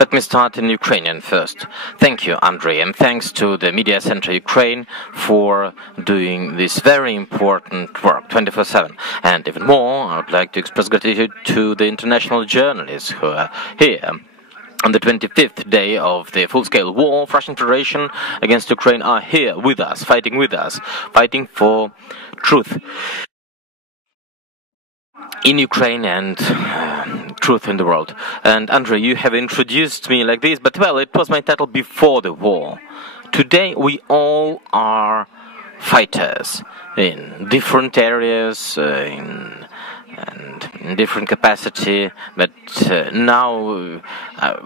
Let me start in Ukrainian first. Thank you, Andrei, and thanks to the Media Center Ukraine for doing this very important work 24/7. And even more, I would like to express gratitude to the international journalists who are here. On the 25th day of the full-scale war, Russian Federation against Ukraine are here with us, fighting for truth in Ukraine and truth in the world. And Andrei, you have introduced me like this, but well, it was my title before the war. Today we all are fighters in different areas, in different capacity, but now,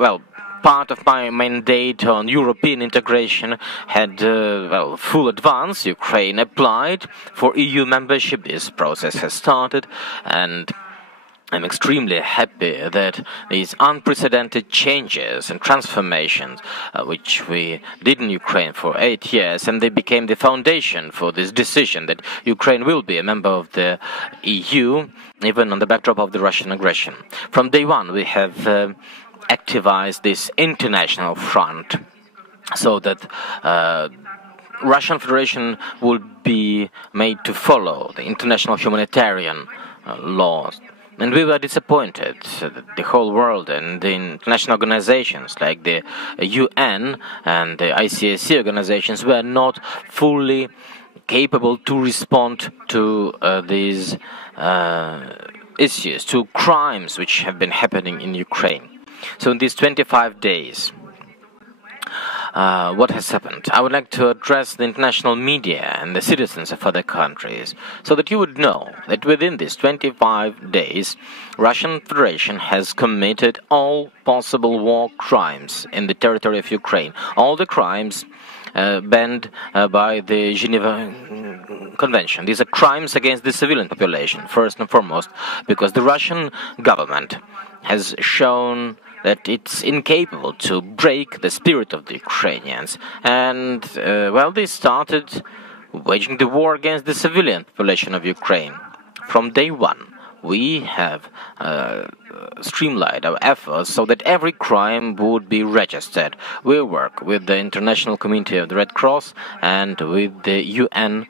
well, part of my mandate on European integration had, well, full advance. Ukraine applied for EU membership. This process has started, and I'm extremely happy that these unprecedented changes and transformations, which we did in Ukraine for 8 years, and they became the foundation for this decision that Ukraine will be a member of the EU, even on the backdrop of the Russian aggression. From day one, we have activized this international front so that Russian Federation would be made to follow the international humanitarian laws. And we were disappointed that the whole world and the international organizations like the UN and the ICAC organizations were not fully capable to respond to these issues, to crimes which have been happening in Ukraine. So in these 25 days, what has happened? I would like to address the international media and the citizens of other countries so that you would know that within these 25 days, Russian Federation has committed all possible war crimes in the territory of Ukraine, all the crimes banned by the Geneva Convention. These are crimes against the civilian population, first and foremost, because the Russian government has shown that it's incapable to break the spirit of the Ukrainians. And, well, they started waging the war against the civilian population of Ukraine. From day one, we have streamlined our efforts so that every crime would be registered. We work with the International Committee of the Red Cross and with the UN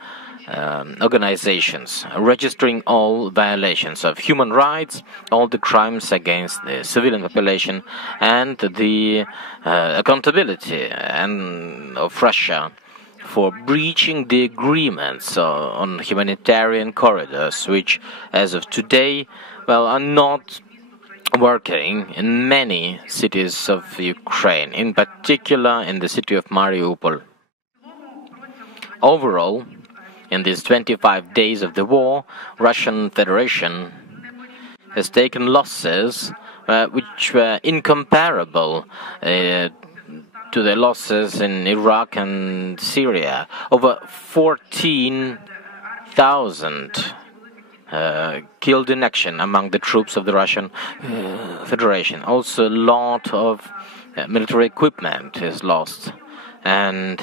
organizations, registering all violations of human rights, all the crimes against the civilian population, and the accountability of Russia for breaching the agreements on humanitarian corridors, which, as of today, well, are not working in many cities of Ukraine, in particular in the city of Mariupol. Overall, in these 25 days of the war, Russian Federation has taken losses which were incomparable to the losses in Iraq and Syria. Over 14,000 killed in action among the troops of the Russian Federation. Also, a lot of military equipment is lost. And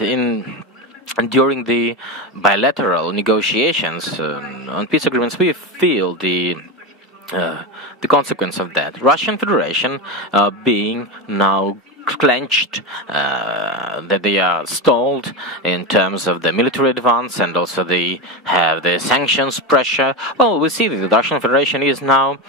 during the bilateral negotiations on peace agreements, we feel the consequence of that. Russian Federation being now clenched, that they are stalled in terms of the military advance, and also they have the sanctions pressure. Well, we see that the Russian Federation is now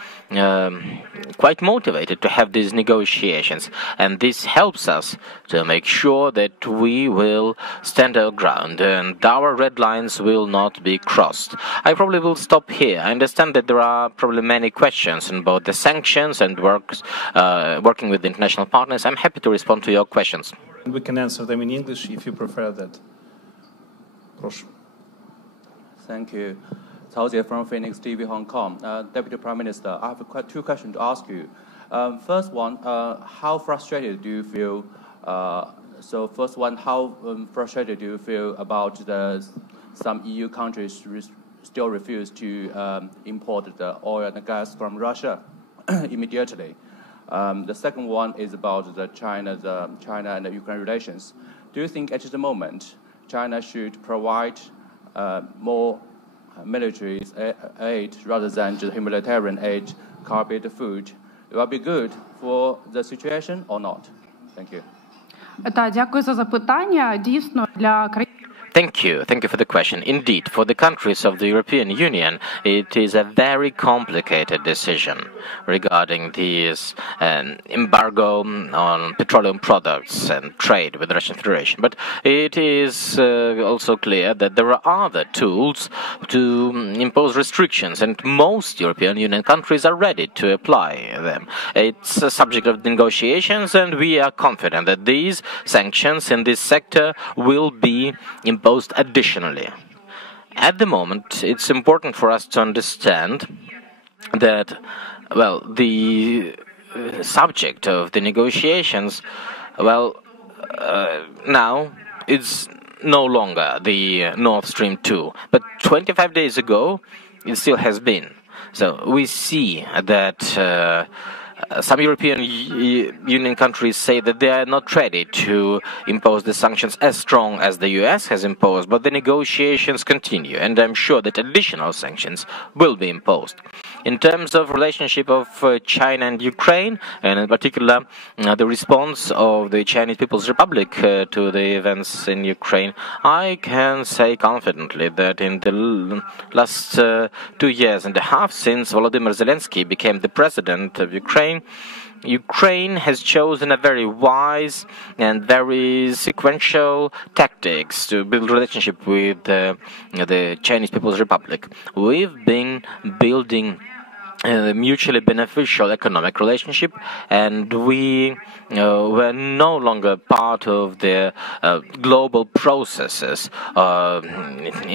quite motivated to have these negotiations, and this helps us to make sure that we will stand our ground and our red lines will not be crossed. I probably will stop here. I understand that there are probably many questions about the sanctions and working with the international partners. I'm happy to respond to your questions. We can answer them in English if you prefer that. Прошу. Thank you. Cao Jie from Phoenix TV Hong Kong. Deputy Prime Minister, I have two questions to ask you. First one, how frustrated do you feel? So first one, how frustrated do you feel about some EU countries still refuse to import the oil and the gas from Russia immediately? The second one is about the China and the Ukraine relations. Do you think at the moment China should provide more military aid rather than just humanitarian aid, carpet, food? will be good for the situation or not? Thank you. Дякую за запитання. Дійсно, для країн. Thank you. Thank you for the question. Indeed, for the countries of the European Union, it is a very complicated decision regarding this embargo on petroleum products and trade with the Russian Federation. But it is also clear that there are other tools to impose restrictions, and most European Union countries are ready to apply them. It's a subject of negotiations, and we are confident that these sanctions in this sector will be imposed additionally. At the moment, it's important for us to understand that, well, the subject of the negotiations, now it's no longer the Nord Stream 2, but 25 days ago, it still has been. So we see that some European Union countries say that they are not ready to impose the sanctions as strong as the US has imposed, but the negotiations continue, and I'm sure that additional sanctions will be imposed. In terms of relationship of China and Ukraine, and in particular the response of the Chinese People's Republic to the events in Ukraine, I can say confidently that in the last 2 years and a half since Volodymyr Zelensky became the president of Ukraine, Ukraine has chosen a very wise and very sequential tactics to build relationship with the Chinese People's Republic. We've been building a mutually beneficial economic relationship, and we were no longer part of the global processes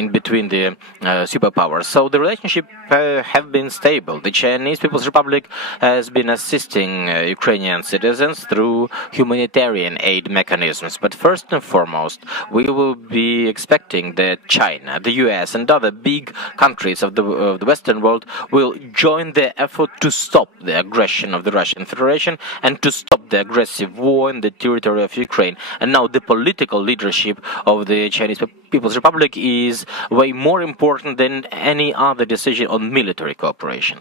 in between the superpowers. So the relationship have been stable. The Chinese People's Republic has been assisting Ukrainian citizens through humanitarian aid mechanisms. But first and foremost, we will be expecting that China, the US, and other big countries of the Western world will join the effort to stop the aggression of the Russian Federation and to stop the aggressive war in the territory of Ukraine. And now the political leadership of the Chinese People's Republic is way more important than any other decision on military cooperation.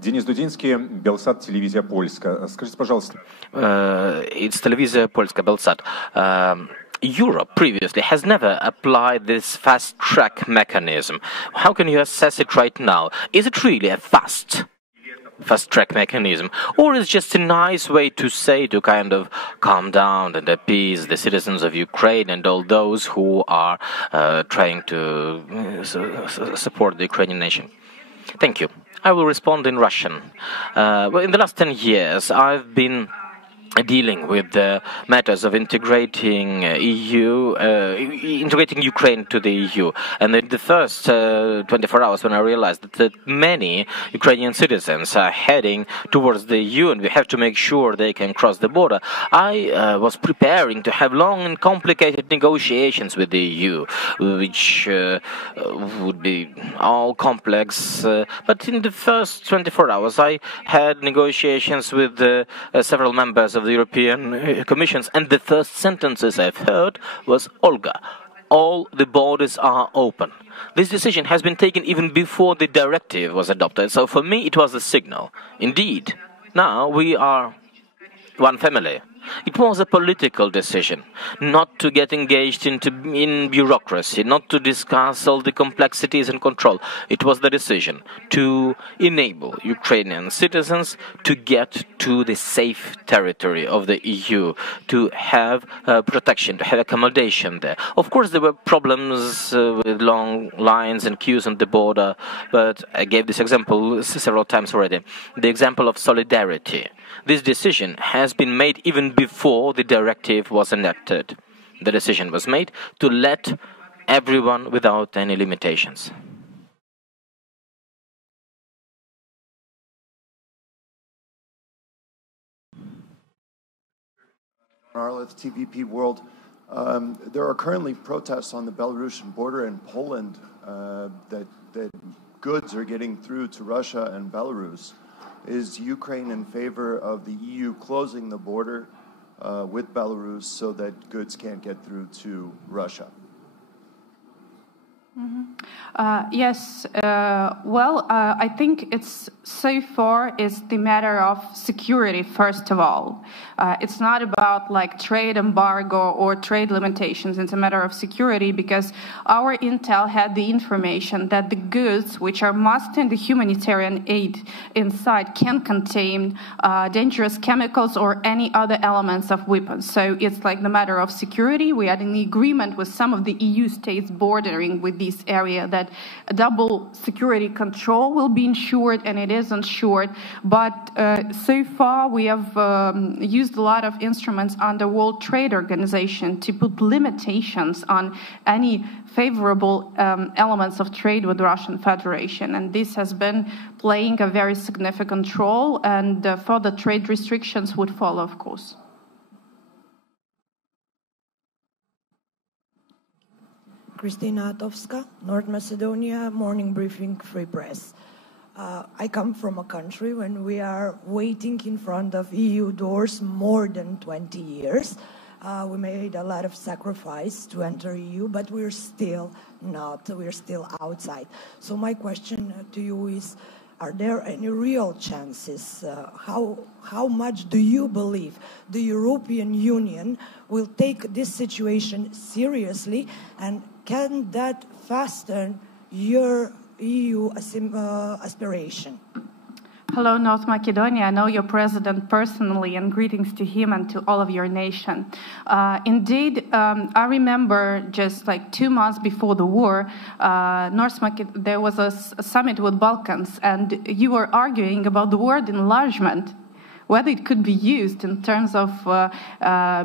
Денис Дудинский, Белсат, телевизия Польска. Скажите, пожалуйста. It's Televizia Polska, Belsat. Europe previously has never applied this fast-track mechanism. How can you assess it right now? Is it really a fast-track mechanism, or is it just a nice way to say to kind of calm down and appease the citizens of Ukraine and all those who are trying to support the Ukrainian nation? Thank you. I will respond in Russian. Well, in the last 10 years, I've been dealing with the matters of integrating integrating Ukraine to the EU. And in the first 24 hours, when I realized that many Ukrainian citizens are heading towards the EU and we have to make sure they can cross the border, I was preparing to have long and complicated negotiations with the EU, which would be all complex. But in the first 24 hours, I had negotiations with several members of the European Commission, and the first sentences I've heard was, Olga, all the borders are open. This decision has been taken even before the directive was adopted, so for me it was a signal. Indeed, now we are one family. It was a political decision, not to get engaged in bureaucracy, not to discuss all the complexities and control. It was the decision to enable Ukrainian citizens to get to the safe territory of the EU, to have protection, to have accommodation there. Of course, there were problems with long lines and queues on the border, but I gave this example several times already. The example of solidarity. This decision has been made even before the directive was enacted. The decision was made to let everyone without any limitations. Arleth, TVP World. There are currently protests on the Belarusian border in Poland that goods are getting through to Russia and Belarus. Is Ukraine in favor of the EU closing the border with Belarus so that goods can't get through to Russia? Yes. I think it's so far is the matter of security. First of all, it's not about like trade embargo or trade limitations. It's a matter of security because our intel had the information that the goods which are must in the humanitarian aid inside can contain dangerous chemicals or any other elements of weapons. So it's like the matter of security. We had an agreement with some of the EU states bordering with this area that a double security control will be ensured, and it is ensured. But so far, we have used a lot of instruments under World Trade Organization to put limitations on any favorable elements of trade with Russian Federation, and this has been playing a very significant role. And further trade restrictions would follow, of course. Kristina Atovska, North Macedonia, Morning Briefing, Free Press. I come from a country when we are waiting in front of EU doors more than 20 years. We made a lot of sacrifice to enter EU, but we're still not, we're still outside. So my question to you is, are there any real chances? How much do you believe the European Union will take this situation seriously, and can that fasten your EU aspiration? Hello, North Macedonia. I know your president personally, and greetings to him and to all of your nation. Indeed, I remember just like 2 months before the war, there was a summit with Balkans, and you were arguing about the word enlargement, whether it could be used in terms of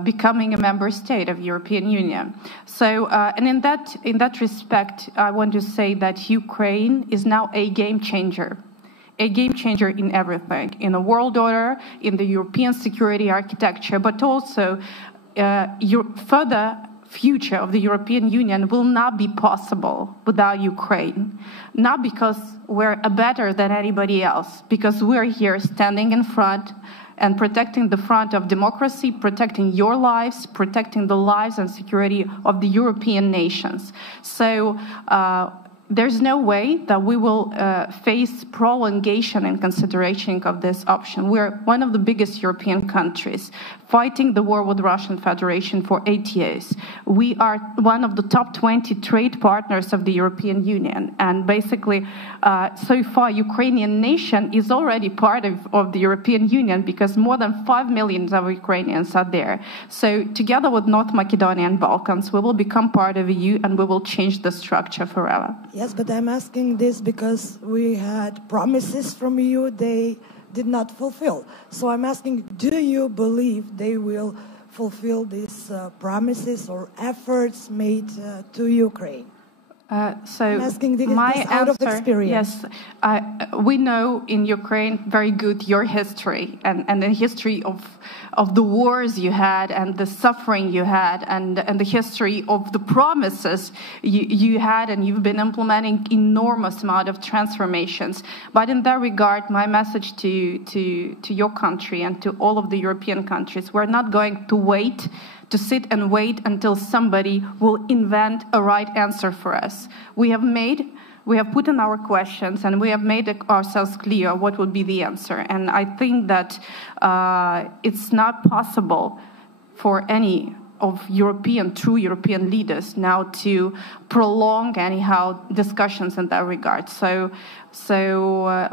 becoming a member state of European Union. So, and in that respect, I want to say that Ukraine is now a game changer. A game changer in everything, in the world order, in the European security architecture, but also further future of the European Union will not be possible without Ukraine. Not because we're better than anybody else, because we're here standing in front and protecting the front of democracy, protecting your lives, protecting the lives and security of the European nations. So, there's no way that we will face prolongation and consideration of this option. We're one of the biggest European countries fighting the war with the Russian Federation for 8 years. We are one of the top 20 trade partners of the European Union. And basically, so far, Ukrainian nation is already part of the European Union because more than 5 million of Ukrainians are there. So together with North Macedonia and Balkans, we will become part of the EU and we will change the structure forever. Yes, but I'm asking this because we had promises from EU they did not fulfill. So I'm asking, do you believe they will fulfill these promises or efforts made to Ukraine? So I'm asking this my out answer, of experience. Yes, we know in Ukraine very good your history and the history of the wars you had and the suffering you had and the history of the promises you had, and you've been implementing enormous amount of transformations. But in that regard, my message to your country and to all of the European countries, we're not going to sit and wait until somebody will invent a right answer for us. We have put in our questions and we have made ourselves clear what would be the answer. And I think that it's not possible for any of true European leaders now to prolong anyhow discussions in that regard. So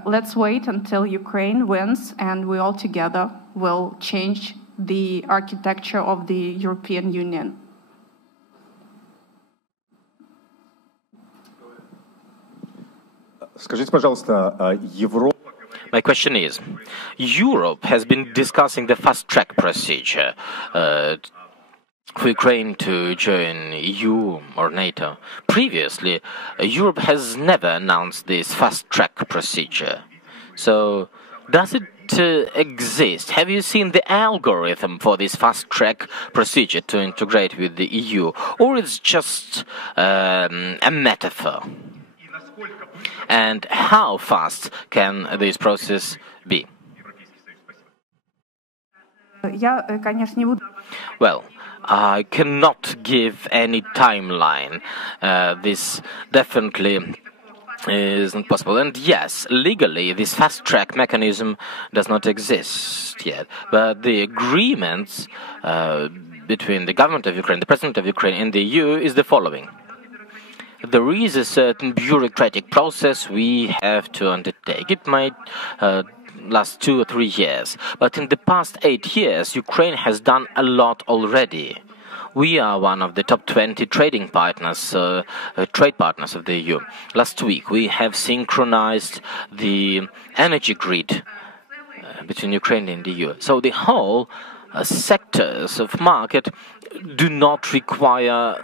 let's wait until Ukraine wins and we all together will change the architecture of the European Union. Скажите, пожалуйста, Европа... My question is, Europe has been discussing the fast-track procedure for Ukraine to join EU or NATO. Previously, Europe has never announced this fast-track procedure. So, does it exist? Have you seen the algorithm for this fast-track procedure to integrate with the EU, or it's just a metaphor? And how fast can this process be? Well, I cannot give any timeline. This definitely isn't possible. And yes, legally, this fast-track mechanism does not exist yet. But the agreements between the government of Ukraine, the president of Ukraine, and the EU is the following. There is a certain bureaucratic process we have to undertake. It might last 2 or 3 years. But in the past 8 years, Ukraine has done a lot already. We are one of the top 20 trading partners, trade partners of the EU. Last week, we have synchronized the energy grid between Ukraine and the EU. So the whole sectors of market do not require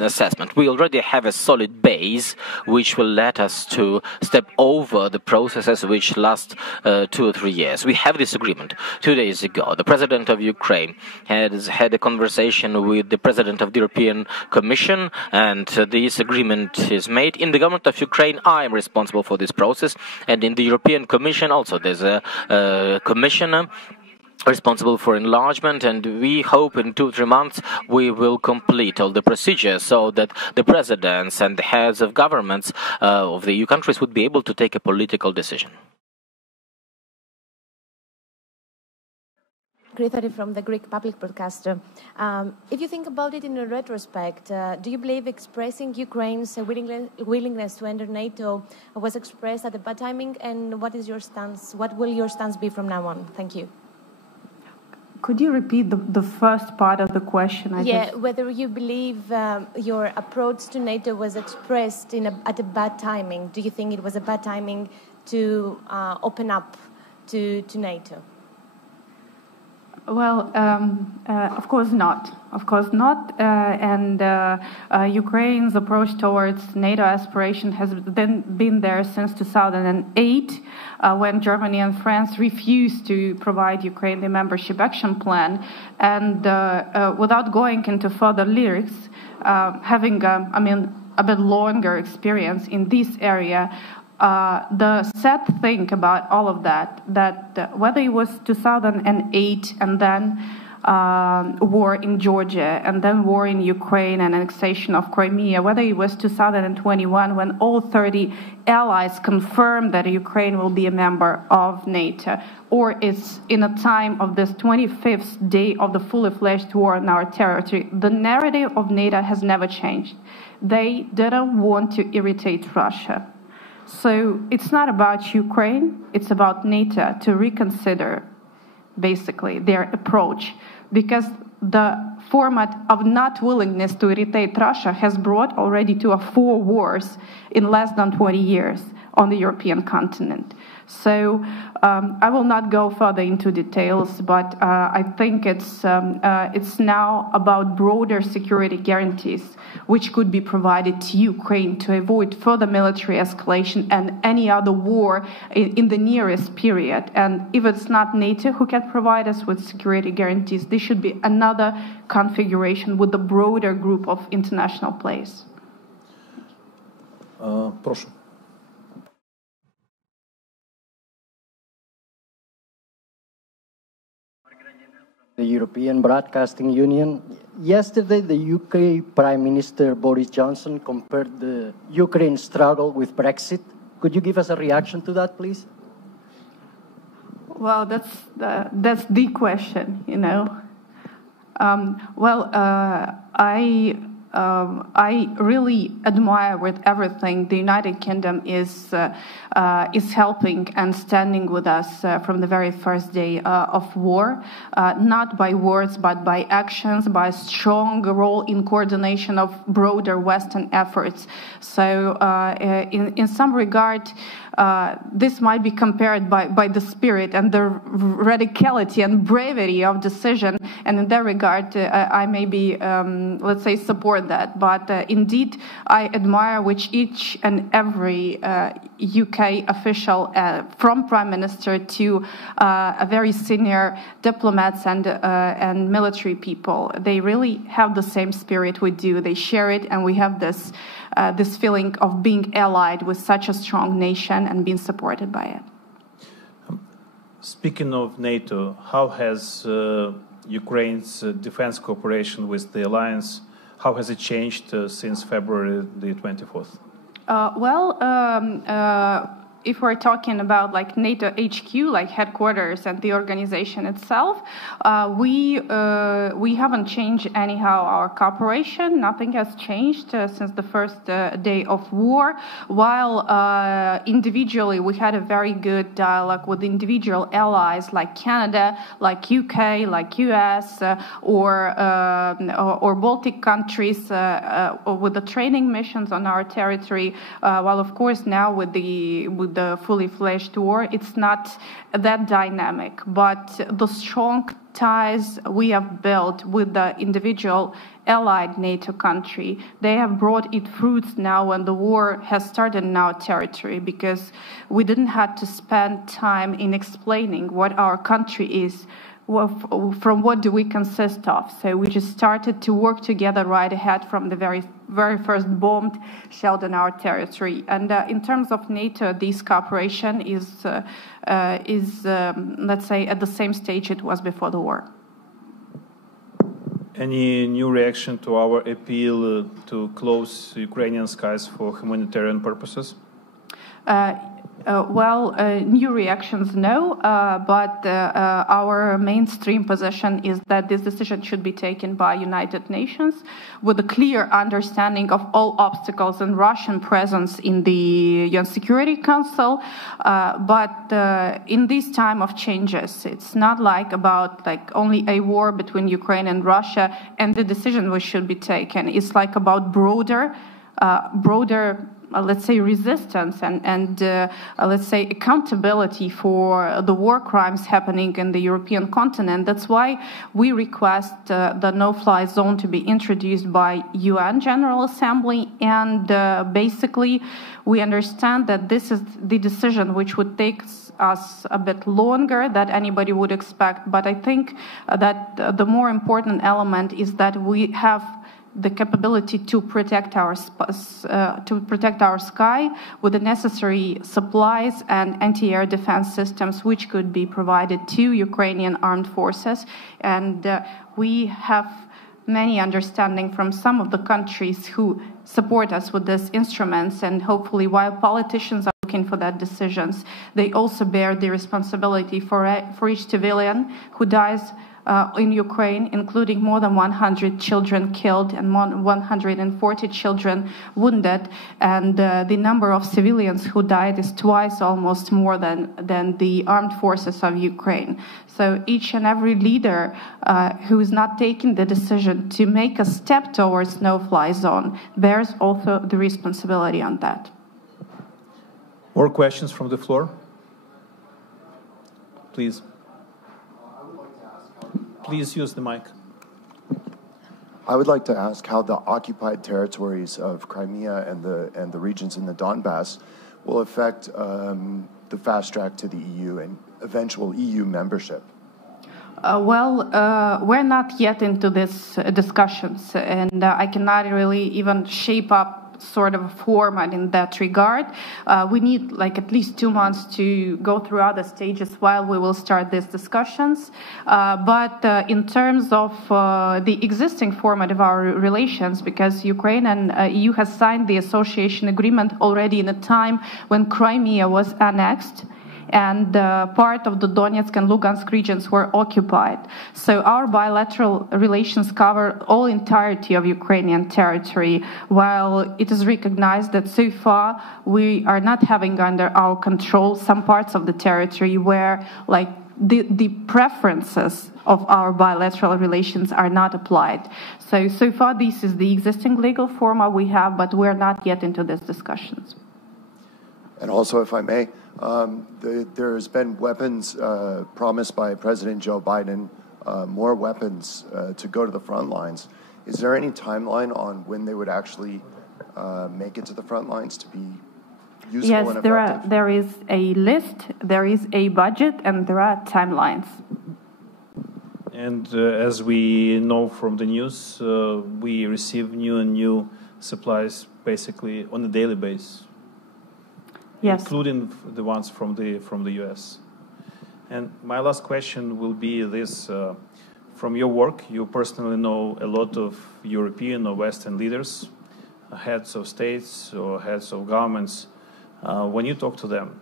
assessment. We already have a solid base which will let us to step over the processes which last 2 or 3 years. We have this agreement. 2 days ago, the President of Ukraine has had a conversation with the President of the European Commission, and this agreement is made. In the government of Ukraine, I am responsible for this process, and in the European Commission also there's a commissioner responsible for enlargement, and we hope in 2-3 months we will complete all the procedures so that the presidents and the heads of governments of the EU countries would be able to take a political decision. Grithari from the Greek public broadcaster. If you think about it in a retrospect, do you believe expressing Ukraine's willingness to enter NATO was expressed at a bad timing, and what is your stance? What will your stance be from now on? Thank you. Could you repeat the first part of the question? Whether you believe your approach to NATO was expressed at a bad timing. Do you think it was a bad timing to open up to NATO? Well, of course not. Of course not. And Ukraine's approach towards NATO aspiration has been there since 2008, when Germany and France refused to provide Ukraine the membership action plan. And without going into further lyrics, having, a bit longer experience in this area, the sad thing about all of that whether it was 2008 and then war in Georgia and then war in Ukraine and annexation of Crimea, whether it was 2021 when all 30 allies confirmed that Ukraine will be a member of NATO, or it's in a time of this 25th day of the fully fledged war on our territory, the narrative of NATO has never changed. They didn't want to irritate Russia. So it's not about Ukraine, it's about NATO to reconsider, basically, their approach. Because the format of not willingness to irritate Russia has brought already to 4 wars in less than 20 years on the European continent. So I will not go further into details, but I think it's now about broader security guarantees which could be provided to Ukraine to avoid further military escalation and any other war in the nearest period. And if it's not NATO who can provide us with security guarantees, there should be another configuration with a broader group of international players. Прошу. The European Broadcasting Union. Yesterday, the UK Prime Minister Boris Johnson compared the Ukraine struggle with Brexit. Could you give us a reaction to that, please? Well, that's the question, you know. I really admire with everything the United Kingdom is helping and standing with us from the very first day of war, not by words but by actions, by a strong role in coordination of broader Western efforts. So in some regard, this might be compared by the spirit and the radicality and bravery of decision, and in that regard, I maybe, let's say, support that. But indeed, I admire which each and every UK official, from Prime Minister to a very senior diplomats and military people, they really have the same spirit we do. They share it, and we have this feeling of being allied with such a strong nation and being supported by it. Speaking of NATO, how has Ukraine's defense cooperation with the alliance, how has it changed since February the 24th? If we're talking about like NATO HQ, like headquarters and the organization itself, we haven't changed anyhow our cooperation. Nothing has changed since the first day of war. While individually we had a very good dialogue with individual allies like Canada, like UK, like US, or Baltic countries with the training missions on our territory. While of course now with the fully fledged war, it's not that dynamic, but the strong ties we have built with the individual allied NATO country, they have brought it fruits now when the war has started in our territory, because we didn't have to spend time in explaining what our country is, from what do we consist of. So we just started to work together right ahead from the very first bombed shelled in our territory. And in terms of NATO, this cooperation is let's say, at the same stage it was before the war. Any new reaction to our appeal to close Ukrainian skies for humanitarian purposes? New reactions, no, but our mainstream position is that this decision should be taken by United Nations with a clear understanding of all obstacles and Russian presence in the UN Security Council. But in this time of changes, it's not like about like only a war between Ukraine and Russia and the decision which should be taken. It's like about broader let's say resistance and let's say accountability for the war crimes happening in the European continent. That's why we request the no-fly zone to be introduced by UN General Assembly, and basically we understand that this is the decision which would take us a bit longer than anybody would expect, but I think that the more important element is that we have the capability to protect our sky with the necessary supplies and anti-air defense systems which could be provided to Ukrainian armed forces. And we have many understanding from some of the countries who support us with these instruments, and hopefully while politicians are looking for that decisions, they also bear the responsibility for each civilian who dies in Ukraine, including more than 100 children killed and 140 children wounded. And the number of civilians who died is twice almost more than the armed forces of Ukraine. So each and every leader who is not taking the decision to make a step towards no-fly zone bears also the responsibility on that. More questions from the floor? Please. Please use the mic. I would like to ask how the occupied territories of Crimea and the regions in the Donbass will affect the fast track to the EU and eventual EU membership. We're not yet into these discussions, and I cannot really even shape up sort of a format in that regard. We need like at least 2 months to go through other stages while we will start these discussions. But in terms of the existing format of our relations, because Ukraine and EU has signed the association agreement already in a time when Crimea was annexed and part of the Donetsk and Lugansk regions were occupied. So our bilateral relations cover all entirety of Ukrainian territory, while it is recognized that so far we are not having under our control some parts of the territory where like the preferences of our bilateral relations are not applied. So far this is the existing legal format we have, but we're not yet into these discussions. And also, if I may, there's been weapons promised by President Joe Biden, more weapons to go to the front lines. Is there any timeline on when they would actually make it to the front lines to be useful and effective? Yes, there is a list, there is a budget, and there are timelines. And as we know from the news, we receive new and new supplies basically on a daily basis. Yes. Including the ones from the US. And my last question will be this: from your work, you personally know a lot of European or Western leaders, heads of states or heads of governments. When you talk to them,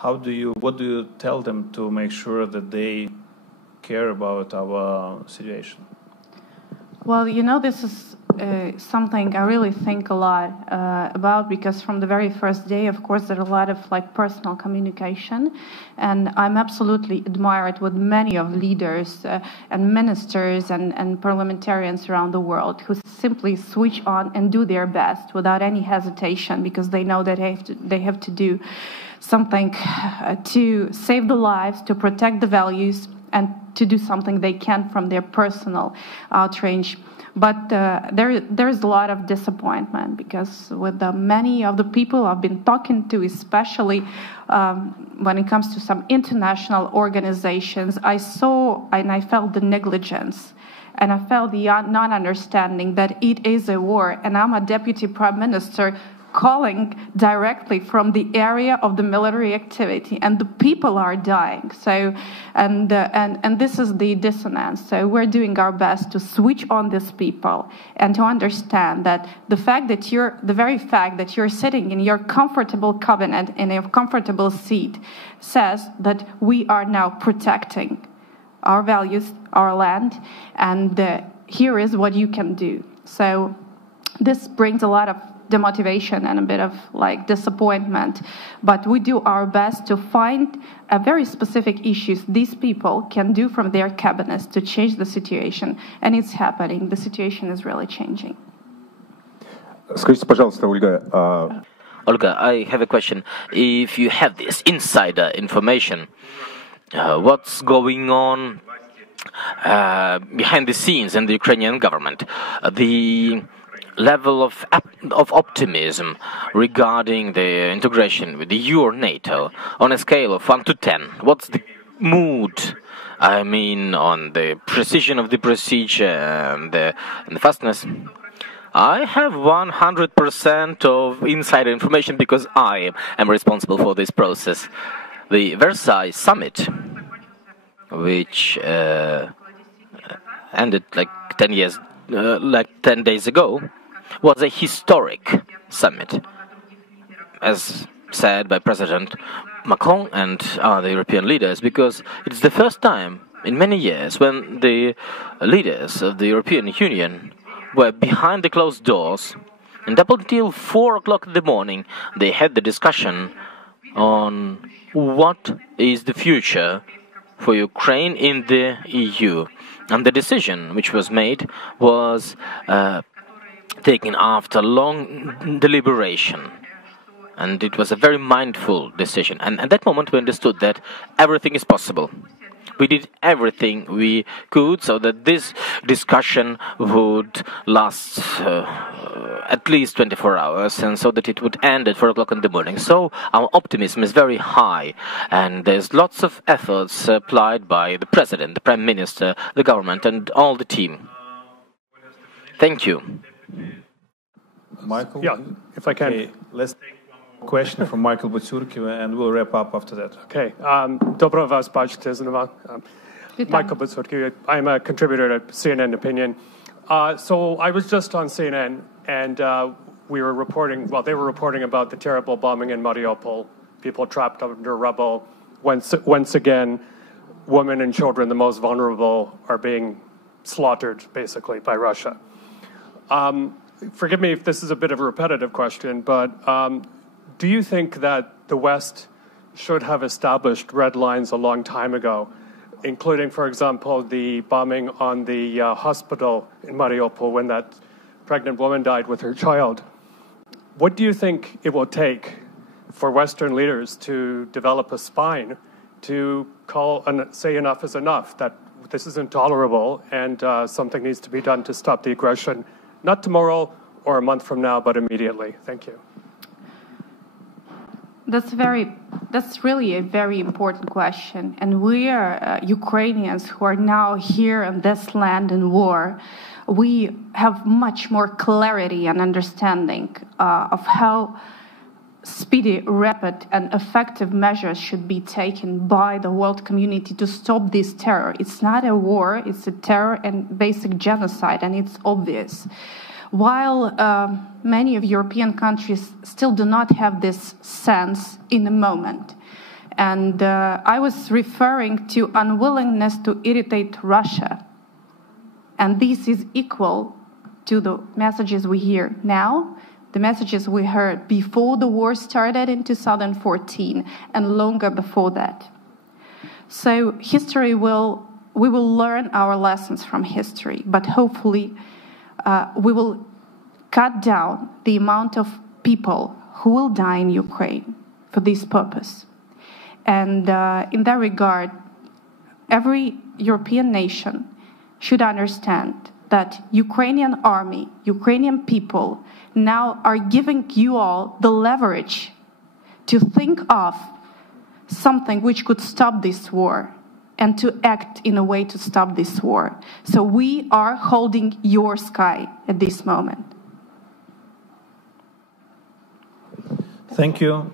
what do you tell them to make sure that they care about our situation? Well, this is something I really think a lot about, because from the very first day, of course, there's a lot of personal communication, and I'm absolutely admired with many of leaders and ministers and parliamentarians around the world who simply switch on and do their best without any hesitation, because they know that they have to do something to save the lives, to protect the values, and to do something they can from their personal outrage. But there's a lot of disappointment, because with many of the people I've been talking to, especially when it comes to some international organizations, I saw and I felt the negligence, and I felt the non-understanding that it is a war, and I'm a deputy prime minister calling directly from the area of the military activity, and the people are dying. So, and this is the dissonance. So we're doing our best to switch on these people and to understand that the very fact that you're sitting in your comfortable cabinet in a comfortable seat says that we are now protecting our values, our land, and here is what you can do. So this brings a lot of demotivation and a bit of disappointment, but we do our best to find very specific issues these people can do from their cabinets to change the situation, and it's happening. The situation is really changing. Скажите, пожалуйста, Ольга. Olga, I have a question. If you have this insider information, what's going on behind the scenes in the Ukrainian government? The level of optimism regarding the integration with the EU or NATO on a scale of 1 to 10. What's the mood? I mean, on the precision of the procedure and the fastness. I have 100% of insider information because I am responsible for this process. The Versailles summit, which ended 10 days ago, was a historic summit, as said by President Macron and other European leaders, because it's the first time in many years when the leaders of the European Union were behind the closed doors, and up until 4 o'clock in the morning they had the discussion on what is the future for Ukraine in the EU. And the decision which was made was taken after long deliberation. And it was a very mindful decision. And at that moment we understood that everything is possible. We did everything we could so that this discussion would last at least 24 hours, and so that it would end at 4 o'clock in the morning. So our optimism is very high, and there's lots of efforts applied by the President, the Prime Minister, the government, and all the team. Thank you. Michael? Yeah, if I can. Okay, let's take one question from Michael Butsurkiv, and we'll wrap up after that. Okay. Dobro vas bачити знову. Michael Butsurkiv. I'm a contributor to CNN Opinion. So I was just on CNN, and they were reporting about the terrible bombing in Mariupol, people trapped under rubble. Once again, women and children, the most vulnerable, are being slaughtered, basically, by Russia. Forgive me if this is a bit of a repetitive question, but do you think that the West should have established red lines a long time ago, including, for example, the bombing on the hospital in Mariupol when that pregnant woman died with her child? What do you think it will take for Western leaders to develop a spine to say enough is enough, that this is intolerable and something needs to be done to stop the aggression, not tomorrow or a month from now, but immediately? Thank you. That's really a very important question. And we are Ukrainians who are now here in this land in war. We have much more clarity and understanding of how speedy, rapid, and effective measures should be taken by the world community to stop this terror. It's not a war, it's a terror and basic genocide, and it's obvious. While many of European countries still do not have this sense in the moment. And I was referring to unwillingness to irritate Russia. And this is equal to the messages we hear now, the messages we heard before the war started in 2014 and longer before that. So we will learn our lessons from history, but hopefully we will cut down the amount of people who will die in Ukraine for this purpose. And in that regard, every European nation should understand that Ukrainian army, Ukrainian people now are giving you all the leverage to think of something which could stop this war and to act in a way to stop this war. So we are holding your sky at this moment. Thank you.